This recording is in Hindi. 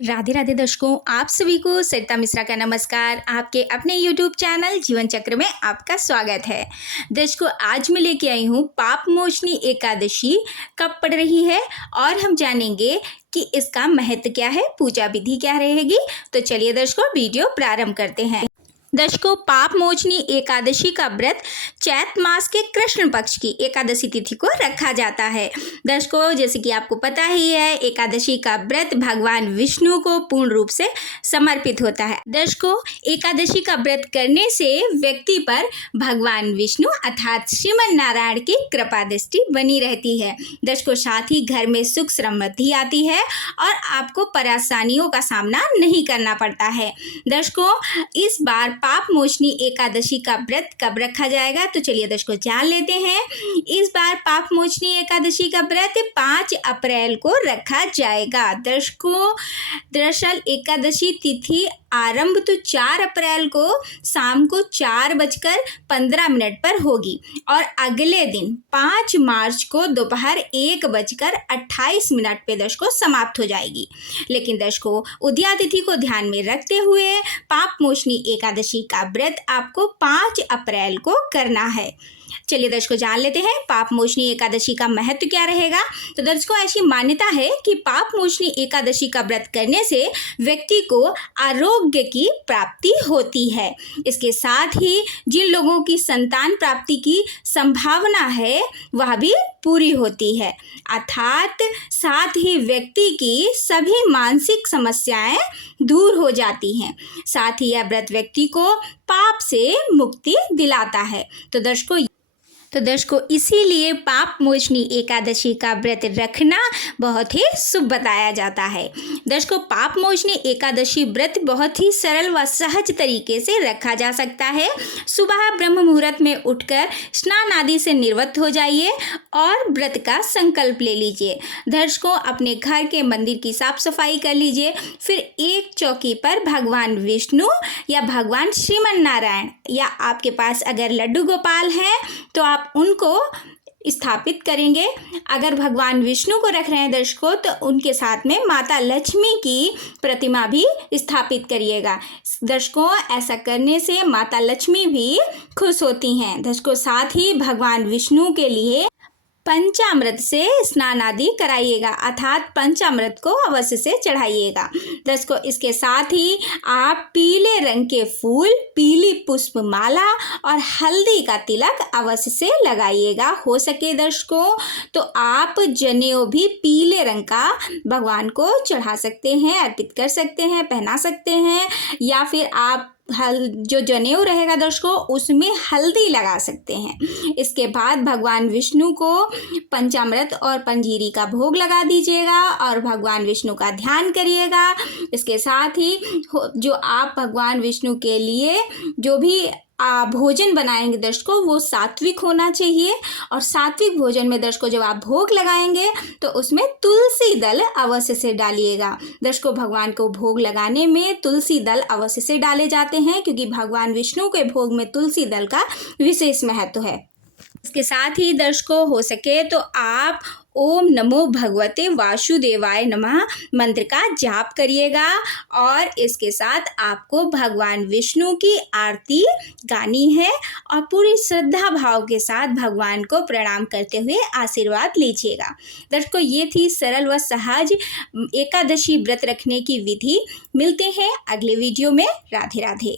राधे राधे दर्शकों, आप सभी को सरिता मिश्रा का नमस्कार। आपके अपने YouTube चैनल जीवन चक्र में आपका स्वागत है। दर्शकों, आज मैं लेके आई हूँ पाप मोचनी एकादशी कब पड़ रही है और हम जानेंगे कि इसका महत्व क्या है, पूजा विधि क्या रहेगी। तो चलिए दर्शकों, वीडियो प्रारंभ करते हैं। दर्शकों, पाप मोचनी एकादशी का व्रत चैत मास के कृष्ण पक्ष की एकादशी तिथि को रखा जाता है। दर्शकों, जैसे कि आपको पता ही है, एकादशी का व्रत भगवान विष्णु को पूर्ण रूप से समर्पित होता है। दर्शकों, एकादशी का व्रत करने से व्यक्ति पर भगवान विष्णु अर्थात श्रीमन नारायण की कृपा दृष्टि बनी रहती है। दर्शकों, साथ ही घर में सुख समृद्धि आती है और आपको परेशानियों का सामना नहीं करना पड़ता है। दर्शकों, इस बार पाप मोचनी एकादशी का व्रत कब रखा जाएगा, तो चलिए दर्शकों जान लेते हैं। इस बार पाप मोचनी एकादशी का व्रत 5 अप्रैल को रखा जाएगा। दर्शकों, दरअसल एकादशी तिथि आरंभ तो 4 अप्रैल को शाम को 4:15 पर होगी और अगले दिन 5 मार्च को दोपहर 1:28 पे दर्शकों समाप्त हो जाएगी। लेकिन दर्शकों, उदया तिथि को ध्यान में रखते हुए पाप मोचनी एकादशी का व्रत आपको 5 अप्रैल को करना है। चलिए दर्शकों जान लेते हैं पाप मोचनी एकादशी का महत्व क्या रहेगा। तो दर्शकों, ऐसी मान्यता है कि पाप मोचनी एकादशी का व्रत करने से व्यक्ति को आरोग्य की प्राप्ति होती है। इसके साथ ही जिन लोगों की संतान प्राप्ति की संभावना है वह भी पूरी होती है, अर्थात साथ ही व्यक्ति की सभी मानसिक समस्याएं दूर हो जाती हैं। साथ ही यह व्रत व्यक्ति को पाप से मुक्ति दिलाता है। तो दर्शकों इसीलिए पाप मोचनी एकादशी का व्रत रखना बहुत ही शुभ बताया जाता है। दर्शकों, पाप मोचनी एकादशी व्रत बहुत ही सरल व सहज तरीके से रखा जा सकता है। सुबह ब्रह्म मुहूर्त में उठकर स्नान आदि से निवृत्त हो जाइए और व्रत का संकल्प ले लीजिए। दर्शकों, अपने घर के मंदिर की साफ सफाई कर लीजिए। फिर एक चौकी पर भगवान विष्णु या भगवान श्रीमन नारायण या आपके पास अगर लड्डू गोपाल हैं तो आप उनको स्थापित करेंगे। अगर भगवान विष्णु को रख रहे हैं दर्शकों, तो उनके साथ में माता लक्ष्मी की प्रतिमा भी स्थापित करिएगा। दर्शकों, ऐसा करने से माता लक्ष्मी भी खुश होती हैं। दर्शकों, साथ ही भगवान विष्णु के लिए पंचामृत से स्नान आदि कराइएगा, अर्थात पंचामृत को अवश्य से चढ़ाइएगा। दर्शकों, इसके साथ ही आप पीले रंग के फूल, पीली पुष्प माला और हल्दी का तिलक अवश्य से लगाइएगा। हो सके दर्शकों तो आप जनेऊ भी पीले रंग का भगवान को चढ़ा सकते हैं, अर्पित कर सकते हैं, पहना सकते हैं, या फिर आप जो जनेऊ रहेगा दर्शकों उसमें हल्दी लगा सकते हैं। इसके बाद भगवान विष्णु को पंचामृत और पंजीरी का भोग लगा दीजिएगा और भगवान विष्णु का ध्यान करिएगा। इसके साथ ही जो आप भगवान विष्णु के लिए जो भी भोजन बनाएंगे दर्शकों वो सात्विक होना चाहिए। और सात्विक भोजन में दर्शकों जब आप भोग लगाएंगे तो उसमें तुलसी दल अवश्य से डालिएगा। दर्शकों, भगवान को भोग लगाने में तुलसी दल अवश्य से डाले जाते हैं क्योंकि भगवान विष्णु के भोग में तुलसी दल का विशेष महत्व है। इसके साथ ही दर्शकों हो सके तो आप ओम नमो भगवते वासुदेवाय नमः मंत्र का जाप करिएगा और इसके साथ आपको भगवान विष्णु की आरती गानी है और पूरी श्रद्धा भाव के साथ भगवान को प्रणाम करते हुए आशीर्वाद लीजिएगा। दर्शकों, ये थी सरल व सहज एकादशी व्रत रखने की विधि। मिलते हैं अगले वीडियो में। राधे राधे।